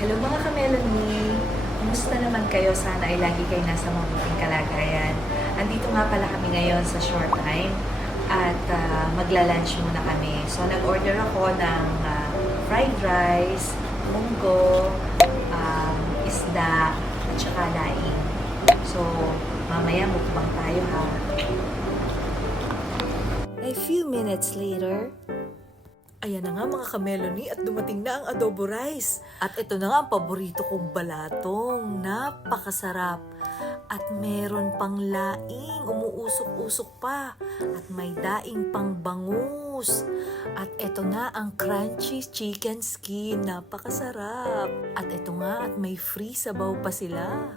Hello mga ka-Melanie! Kumusta naman kayo? Sana ay lagi kayo nasa mabuting kalagayan. Andito nga pala kami ngayon sa short time at magla-lunch muna kami. So nag-order ako ng fried rice, munggo, isda, at saka laing. So mamaya mukbang tayo ha. A few minutes later, ayan na nga mga ka-Melanie at dumating na ang adobo rice. At ito na nga ang paborito kong balatong. Napakasarap. At meron pang laing, umuusok-usok pa. At may daing pang bangus. At ito na ang crunchy chicken skin. Napakasarap. At ito nga at may free sabaw pa sila.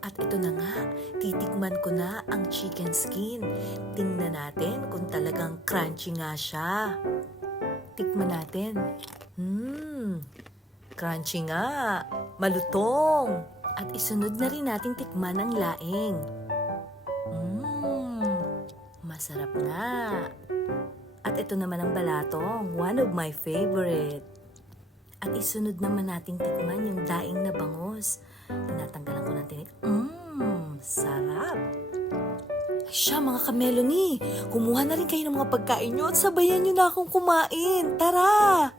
At ito na nga, titikman ko na ang chicken skin. Tingnan natin kung talagang crunchy nga siya. Tikman natin. Crunchy nga. Malutong. At isunod na rin natin tikman ang laing. Masarap nga. At ito naman ang balatong, one of my favorite. At isunod naman nating tikman yung daing na bangus. Tinatanggalan ko ng tinik. Sarap. Ay siya mga ka-Melanie, kumuha na rin kayo ng mga pagkain nyo at sabayan nyo na akong kumain. Tara!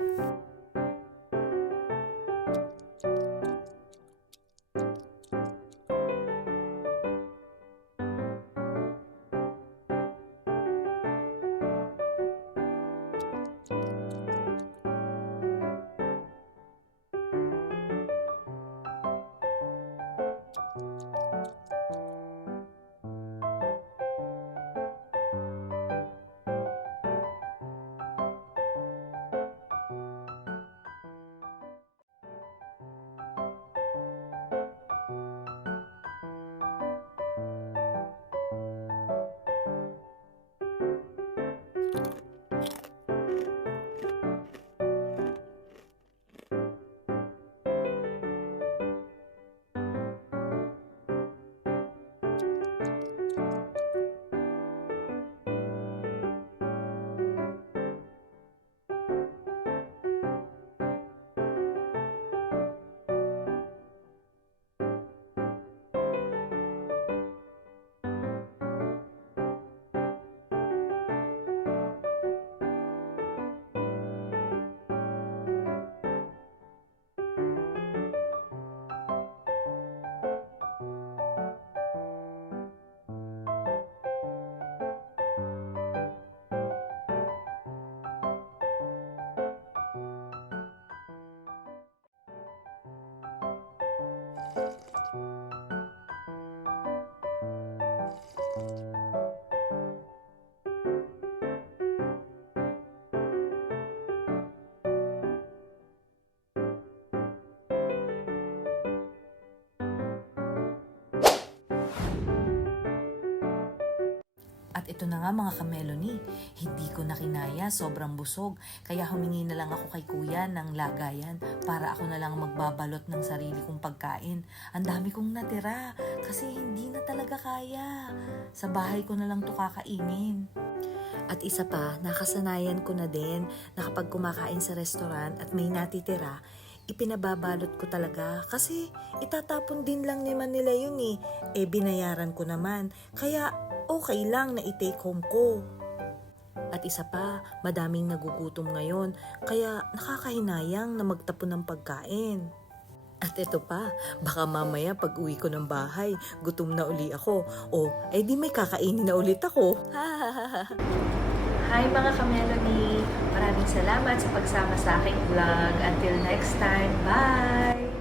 At ito na nga mga ka-Melanie, hindi ko na kinaya, sobrang busog. Kaya humingi na lang ako kay kuya ng lagayan para ako na lang magbabalot ng sarili kong pagkain. Ang dami kong natira kasi hindi na talaga kaya. Sa bahay ko na lang to kakainin. At isa pa, nakasanayan ko na din na kapag kumakain sa restaurant at may natitira, ipinababalot ko talaga kasi itatapon din lang naman nila yun eh. Binayaran ko naman. Kaya okay lang na i-take home ko. At isa pa, madaming nagugutom ngayon, kaya nakakahinayang na magtapon ng pagkain. At ito pa, baka mamaya pag uwi ko ng bahay, gutom na uli ako. Di may kakainin na ulit ako. Hi mga ka-Melanie! Maraming salamat sa pagsama sa aking vlog. Until next time, bye!